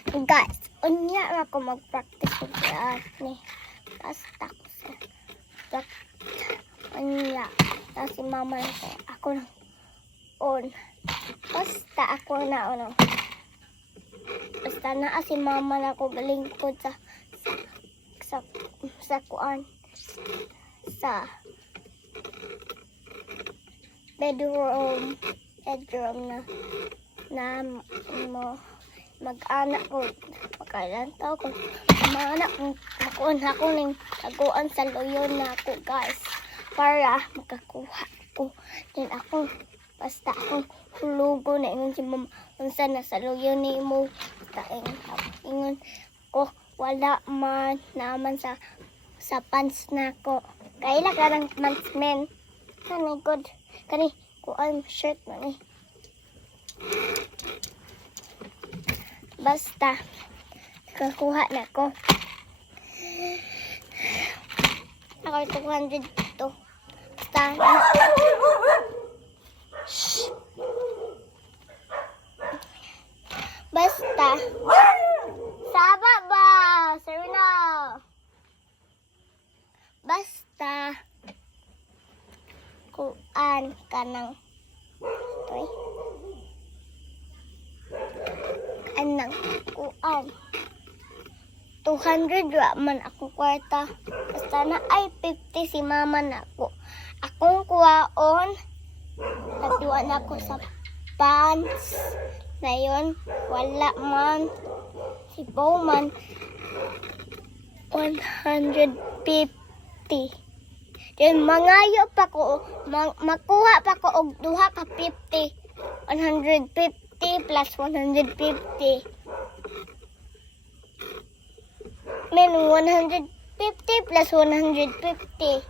Guys, unya ako mag-practice ni basta ko sa unya. Tapos si mama ko, ako na on. Basta ako na ono. Basta na si mama na ko galingkod sa kuan sa bedroom na mo mag-anak ko makalantaw ko maanak ako ng taguan sa loyon na ako guys para makakuha ko din ako basta akong hulugo na ingon si mama unsa na sa loyon ni mo ingon ko wala man naman sa pants na ko kaila ka ng pants men kanay god kani kuan shirt man eh. Basta nakakuha na ko. Ako 200 to. Basta basta saba ba Serena basta kuan ka ng toy anang kuan 200 ra man akong kwarta basta na ay 50 si mama na ako akong kuwaon nagduwa na ako sa pants na yun wala man si Bowman 150 then mangayo pa ko makuha pa ko og duha ka 50 150 plus 150 men 150 plus 150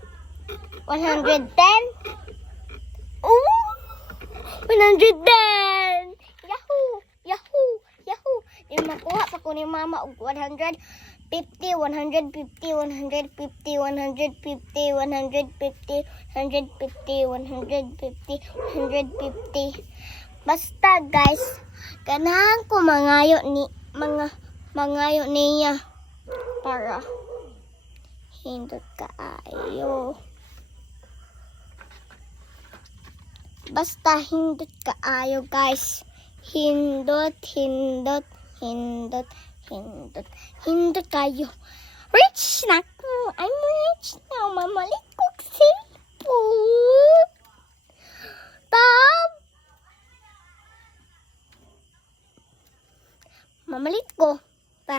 110 ooh 110 yahoo yung makuha pa ko ni mama og 150 150 150 150 150 150 150 basta guys ganahan ko mangayo niya para hindot kaayo basta hindot kaayo guys hindot kayo rich na ko I'm rich now mamalik ko cellphone tab mamalit ko pa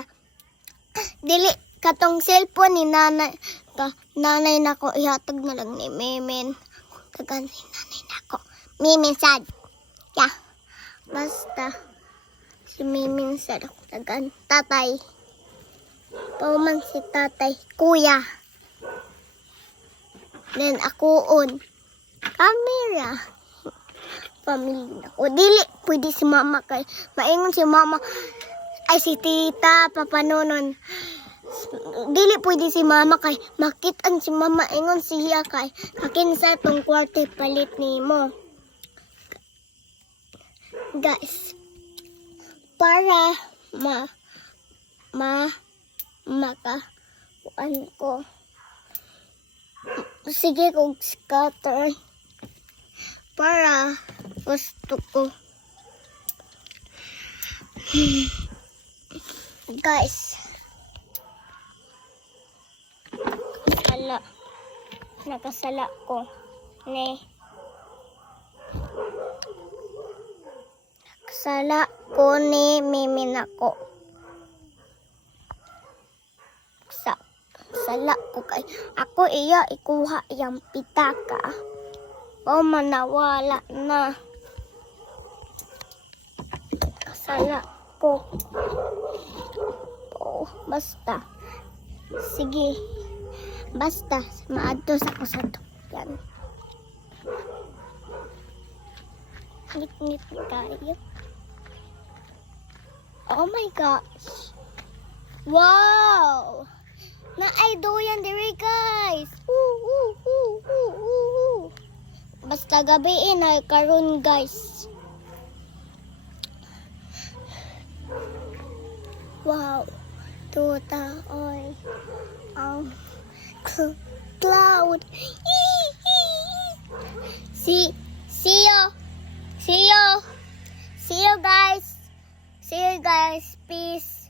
dili katong cellphone ni nanay nako ihatag na lang ni Memen kagan si nanay nako Memen sad ya basta si Memen sad kagan tatay pauman si tatay kuya then ako on camera family nako dili pwede si mama kay maingon si mama ay si tita papanonon dili pwede si mama kay makitaan si mama ingon siya kay kakinsa tong kwarto palit nimo guys para makakuan ko sige kog scatter para gusto ko guys nakasala ko ni nakasala ko ni Mimin ako sala ko kay ako iya ikuha yang pitaka o manawala na sala ko oh basta sige basta maadto sa ko sa tukyan ngit kayo oh my gosh wow na ay doyan diri guys basta gabi na karon guys Wow. Tuta. Oy. Ang cloud. See you. See you. See you guys. See you guys. Peace.